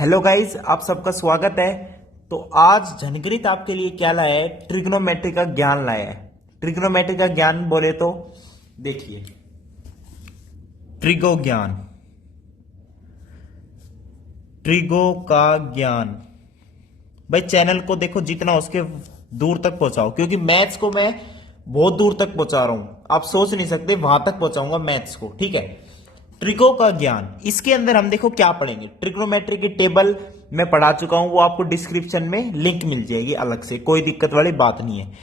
Hello guys, आप सबका स्वागत है। तो आज झनगरीत आपके लिए क्या लाया है? ट्रिग्नोमेट्री का ज्ञान लाया है। ट्रिग्नोमेट्री का ज्ञान बोले तो देखिए, ट्रिगो ज्ञान, ट्रिगो का ज्ञान। भाई चैनल को देखो, जितना उसके दूर तक पहुंचाओ, क्योंकि मैथ्स को मैं बहुत दूर तक पहुंचा रहा हूं। आप सोच नहीं सकते, वहां तक पहुंचाऊंगा मैथ्स को। ठीक है, ट्रिगो का ज्ञान, इसके अंदर हम देखो क्या पढ़ेंगे। ट्रिग्नोमेट्री की टेबल मैं पढ़ा चुका हूं, वो आपको डिस्क्रिप्शन में लिंक मिल जाएगी अलग से, कोई दिक्कत वाली बात नहीं है।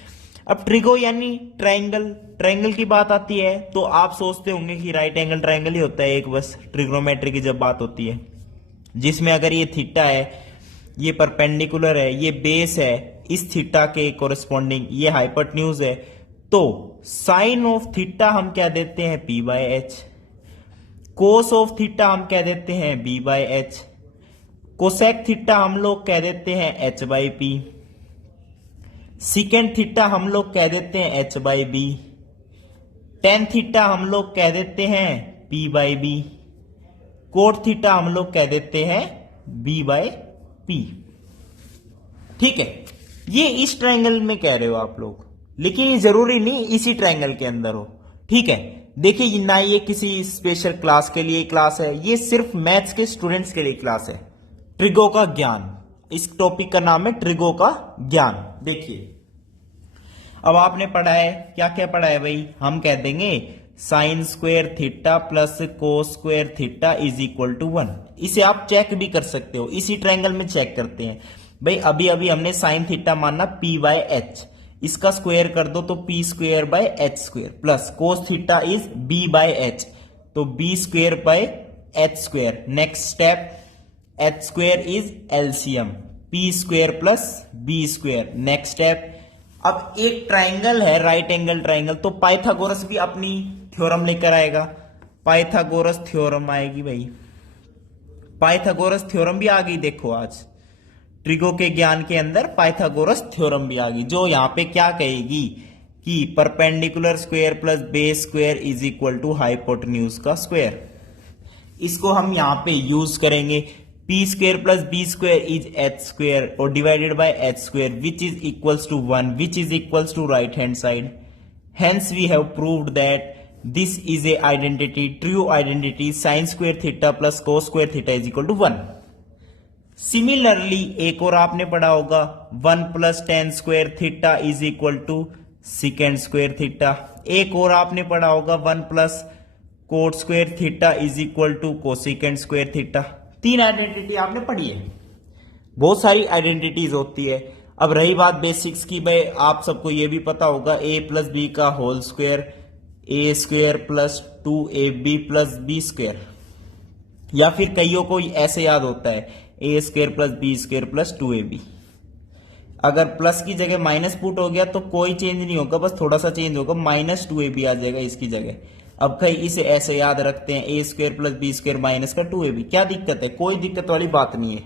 अब ट्रिगो यानी ट्रायंगल, ट्रायंगल की बात आती है तो आप सोचते होंगे कि राइट एंगल ट्रायंगल ही होता है एक, बस ट्रिग्नोमेट्री की जब बात होती है, जिसमें अगर ये थीटा है, ये परपेंडिकुलर है, ये बेस है, इस थीटा के कोरिस्पॉन्डिंग ये हाइपोटेन्यूज है, तो साइन ऑफ थीटा हम क्या देते हैं? P by h. Cos of theta हम कह देते हैं b by h. Cosec theta हम लोग कह देते हैं h by p. Secant theta हम लोग कह देते हैं h by b. Tan theta हम लोग कह देते हैं p by b. Cot theta हम लोग कह देते हैं बी बाय पी। ठीक है, ये इस ट्रायंगल में कह रहे हो आप लोग, लेकिन ये जरूरी नहीं इसी ट्रायंगल के अंदर हो। ठीक है, देखिए ना, ये किसी स्पेशल क्लास के लिए क्लास है, ये सिर्फ मैथ्स के स्टूडेंट्स के लिए क्लास है। ट्रिगो का ज्ञान, इस टॉपिक का नाम है ट्रिगो का ज्ञान। देखिए, अब आपने पढ़ा है, क्या क्या पढ़ा है भाई? हम कह देंगे sine square theta plus cos square theta is equal to 1। इसे आप चेक भी कर सकते हो, इसी ट्रायंगल में चेक करते हैं भाई। अभी अभी हमने साइन थीटा माना पी बाय एच, इसका स्क्वायर कर दो तो p square by h square, plus cos theta is b by h, तो b square by h square. Next step, h square is LCM, p square plus b square. Next step, अब एक triangle है right angle triangle, तो Pythagoras भी अपनी theorem लेकर आएगा। Pythagoras theorem आएगी भाई, पाइथागोरस थ्योरम भी आ गई। देखो आज ट्रिगो के ज्ञान के अंदर पाइथागोरस थ्योरम भी आ गई, जो यहां पे क्या कहेगी कि perpendicular square plus base square is equal to hypotenuse का स्क्वायर। इसको हम यहां पे यूज करेंगे। P square plus b square is h square और divided by h square which is equals to 1, which is equals to right hand side. Hence we have proved that this is a identity, true identity, sine square theta plus cos square theta is equal to 1। Similarly एक और आपने पढ़ा होगा, 1 plus tan square theta is equal to secant square theta. एक और आपने पढ़ा होगा, 1 plus cot square theta is equal to cosecant square theta. 3 identity आपने पढ़ी है, बहुत सारी आइडेंटिटीज होती है। अब रही बात बेसिक्स की, भाई आप सबको यह भी पता होगा ए प्लस बी का whole square, a square plus 2ab plus b square, या फिर कईयों को ऐसे याद होता है a square plus b square plus 2ab। अगर प्लस की जगह माइनस पुट हो गया तो कोई चेंज नहीं होगा, बस थोड़ा सा चेंज होगा, माइनस 2ab आ जाएगा इसकी जगह। अब कई इसे ऐसे याद रखते हैं, a square plus b square minus का 2ab। क्या दिक्कत है? कोई दिक्कत वाली बात नहीं है,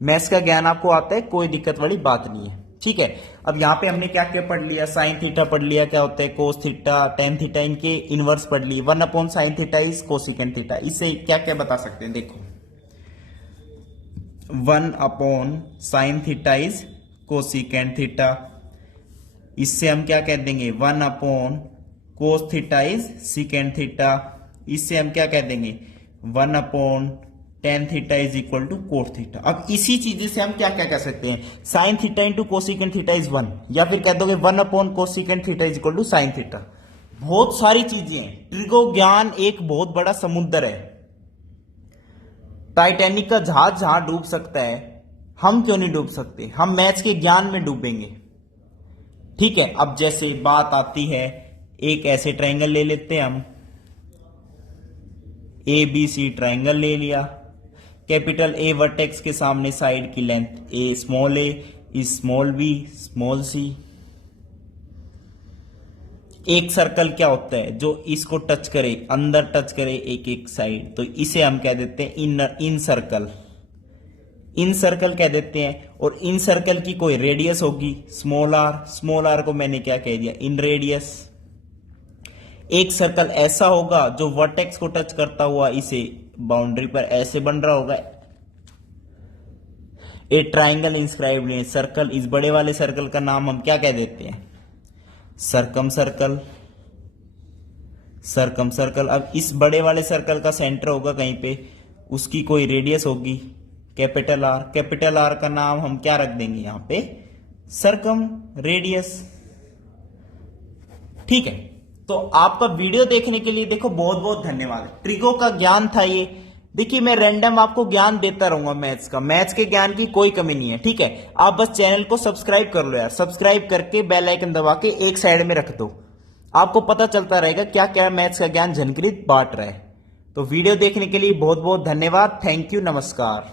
मैथ्स का ज्ञान आपको आता है, कोई दिक्कत वाली बात नहीं है। ठीक है, अब यहां पे हमने क्या क्या पढ़ लिया? साइन थीटा पढ़ लिया, क्या होता है कोस थीटा, टेन थीटा, इनके इनवर्स पढ़ लिए। 1 upon sine theta is cosecant theta. इससे क्या क्या बता सकते हैं? देखो, 1 upon sine theta is cosecant theta. इससे हम क्या कह देंगे? 1 upon cos theta is secant theta. इससे हम क्या कह देंगे? 1 upon tan theta is equal to cot theta. अब इसी चीज से हम क्या क्या कह सकते हैं? Sine theta into cosecant theta is 1, या फिर कह दोगे 1 upon cosecant theta is equal to sine theta. बहुत सारी चीजें हैं। ट्रिगो ज्ञान एक बहुत बड़ा समुद्र है। टाइटैनिक का जहाज जहां डूब सकता है, हम क्यों नहीं डूब सकते? हम मैथ्स के ज्ञान में डूबेंगे। ठीक है, अब जैसे बात आती है, एक ऐसे ट्रायंगल ले लेते हैं हम, ए बी सी ट्रायंगल ले लिया। कैपिटल ए वर्टेक्स के सामने साइड की लेंथ ए स्मॉल बी स्मॉल सी। एक सर्कल क्या होता है? जो इसको टच करे, अंदर टच करे एक एक साइड, तो इसे हम कह देते हैं इनर इन सर्कल, इन सर्कल कह देते हैं। और इन सर्कल की कोई रेडियस होगी स्मॉल आर को मैंने क्या कह दिया? इन रेडियस। एक सर्कल ऐसा होगा जो वर्टेक्स को टच करता हुआ इसे बाउंड्री पर ऐसे बन रहा होगा, ए ट्राइंगल इंस्क्राइब्ड इन सर्कल, इस बड़े वाले सर्कल का नाम हम क्या कह देते हैं? सरकम सर्कल। सरकम सर्कल। अब इस बड़े वाले सर्कल का सेंटर होगा कहीं पे, उसकी कोई रेडियस होगी कैपिटल आर। कैपिटल आर का नाम हम क्या रख देंगे यहां पे? सरकम रेडियस। ठीक है, तो आपका वीडियो देखने के लिए देखो बहुत बहुत धन्यवाद। ट्रिको का ज्ञान था ये। देखिए मैं रैंडम आपको ज्ञान देता रहूंगा मैथ्स का, मैथ्स के ज्ञान की कोई कमी नहीं है। ठीक है, आप बस चैनल को सब्सक्राइब कर लो यार, सब्सक्राइब करके बेल आइकन दबा के एक साइड में रख दो, आपको पता चलता रहेगा क्या क्या मैथ्स का ज्ञान झनकृत बांट रहा है। तो वीडियो देखने के लिए बहुत बहुत धन्यवाद। थैंक यू, नमस्कार।